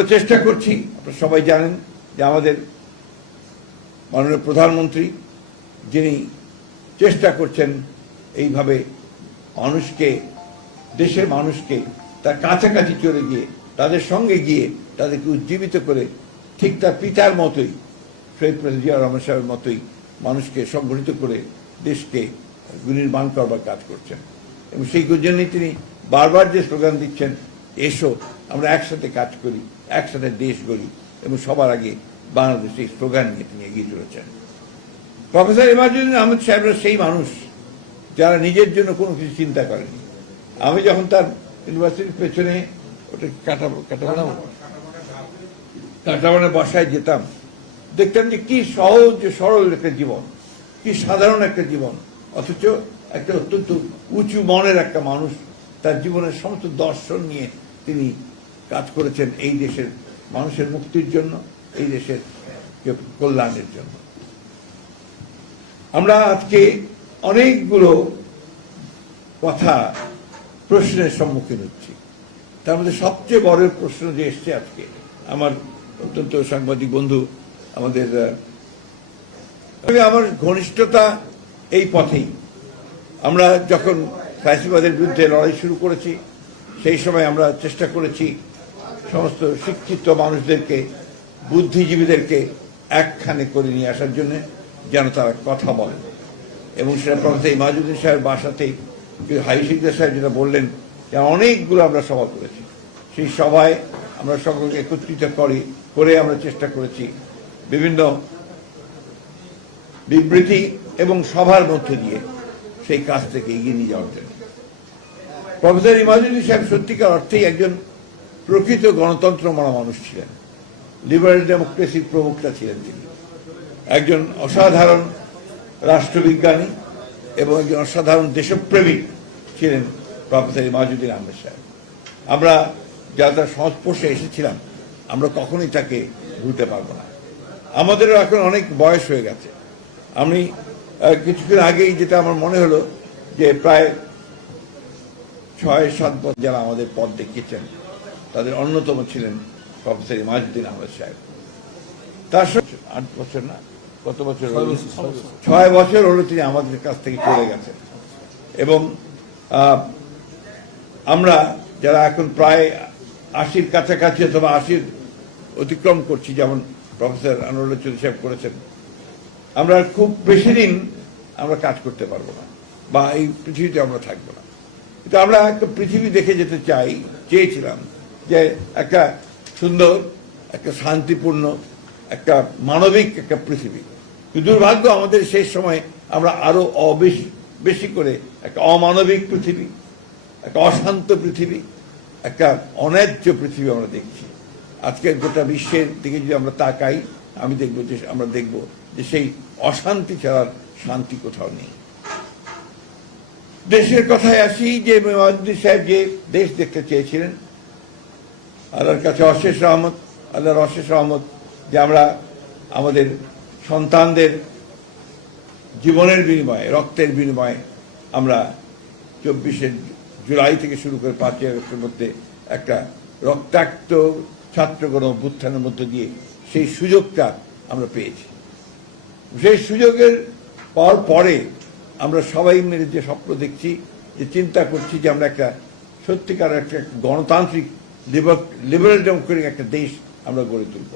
আমরা চেষ্টা করছি, আপনারা সবাই জানেন যে আমাদের মাননীয় প্রধানমন্ত্রী যিনি চেষ্টা করছেন এইভাবে মানুষকে, দেশের মানুষকে তার কাছাকাছি চলে গিয়ে তাদের সঙ্গে গিয়ে তাদেরকে উজ্জীবিত করে ঠিক তার পিতার মতোই, শহীদ প্রেসিডেন্ট জিয়া রহমান সাহেবের মতোই মানুষকে সংগঠিত করে দেশকে বিনির্মাণ করবার কাজ করছেন। এবং সেই জন্যই তিনি বারবার যে স্লোগান দিচ্ছেন, এসো আমরা একসাথে কাজ করি, একসাথে দেশ গড়ি, এবং সবার আগে বাংলাদেশ এই স্লোগান নিয়ে তিনি এগিয়ে চলেছেন। প্রফেসর ইমাজুদ্দিন আহমেদ সাহেবরা সেই মানুষ যারা নিজের জন্য কোনো কিছু চিন্তা করেনি। আমি যখন তার ইউনিভার্সিটির পেছনে ওটা কাটাবানে বাসায় যেতাম, দেখতাম যে কি সহজ সরল একটা জীবন, কি সাধারণ একটা জীবন, অথচ একটা অত্যন্ত উঁচু মনের একটা মানুষ। তার জীবনের সমস্ত দর্শন নিয়ে তিনি কাজ করেছেন এই দেশের মানুষের মুক্তির জন্য, এই দেশের কল্যাণের জন্য। আমরা আজকে অনেকগুলো কথা প্রশ্নের সম্মুখীন হচ্ছি। তার মধ্যে সবচেয়ে বড় প্রশ্ন যে এসছে আজকে, আমার অত্যন্ত সাংবাদিক বন্ধু আমাদের, আমার ঘনিষ্ঠতা এই পথেই। আমরা যখন ফ্যাসিবাদের বিরুদ্ধে লড়াই শুরু করেছি, সেই সময় আমরা চেষ্টা করেছি সমস্ত শিক্ষিত মানুষদেরকে, বুদ্ধিজীবীদেরকে একখানে করে নিয়ে আসার জন্য, যেন তারা কথা বলেন। এবং সেটা প্রফেসর ইমাজুদ্দিন সাহেবের বাসাতেই হাই শিকদার সাহেব যেটা বললেন, যে অনেকগুলো আমরা সভা করেছি। সেই সভায় আমরা সকলকে একত্রিত করে আমরা চেষ্টা করেছি বিভিন্ন বিবৃতি এবং সভার মধ্যে দিয়ে সেই কাজ থেকে এগিয়ে নিয়ে যাওয়ার জন্য। প্রফেসর ইমাজুদ্দিন সাহেব সত্যিকার অর্থেই একজন প্রকৃত গণতন্ত্র মানা মানুষ ছিলেন, লিবারেল ডেমোক্রেসির প্রবক্তা ছিলেন তিনি। একজন অসাধারণ রাষ্ট্রবিজ্ঞানী এবং একজন অসাধারণ দেশপ্রেমিক ছিলেন প্রফেসর ইমাজুদ্দিন আহমেদ সাহেব। আমরা যারা তার সংস্পর্শে এসেছিলাম, আমরা কখনোই তাকে ভুলতে পারবো না। আমাদেরও এখন অনেক বয়স হয়ে গেছে। আমি কিছুদিন আগেই যেটা আমার মনে হলো যে প্রায় 6-7 বছর যারা আমাদের পথ দেখিয়েছেন, তাদের অন্যতম ছিলেন প্রফেসর ইমাজুদ্দিন আহমেদ সাহেব। তার 8 বছর না, কত বছর, 6 বছর হলো তিনি আমাদের কাছ থেকে চলে গেছেন। এবং আমরা যারা এখন প্রায় 80-র কাছাকাছি অথবা 80 অতিক্রম করছি, যেমন প্রফেসর আনোয়ারুল্লাহ চৌধুরী সাহেব করেছেন, আমরা খুব বেশি দিন আমরা কাজ করতে পারবো না, বা এই পৃথিবীতে আমরা থাকবো না। কিন্তু আমরা একটা পৃথিবী দেখে যেতে চেয়েছিলাম, যে একটা সুন্দর, একটা শান্তিপূর্ণ, একটা মানবিক একটা পৃথিবী। দুর্ভাগ্য আমাদের শেষ সময় আমরা আরো বেশি করে একটা অমানবিক পৃথিবী, একটা অশান্ত পৃথিবী, একটা অন্যায্য পৃথিবী আমরা দেখছি। আজকে গোটা বিশ্বের দিকে যদি আমরা তাকাই, আমরা দেখব যে সেই অশান্তি ছাড়ার শান্তি কোথাও নেই। দেশের কথায় আসি, যে ইমাজুদ্দিন সাহেব যে দেশ দেখতে চেয়েছিলেন, আল্লাহর কাছে অশেষ রহমত, আল্লাহর অশেষ রহমত যে আমরা আমাদের সন্তানদের জীবনের বিনিময়ে, রক্তের বিনিময়ে আমরা 24শে জুলাই থেকে শুরু করে 5ই আগস্টের মধ্যে একটা রক্তাক্ত ছাত্রগণ অভ্যুত্থানের মধ্য দিয়ে সেই সুযোগটা আমরা পেয়েছি। সেই সুযোগের পাওয়ার পরে আমরা সবাই মিলে যে স্বপ্ন দেখছি, যে চিন্তা করছি যে আমরা একটা সত্যিকার একটা গণতান্ত্রিক লিবারেল ডেমোক্রেটিক একটা দেশ আমরা গড়ে তুলব।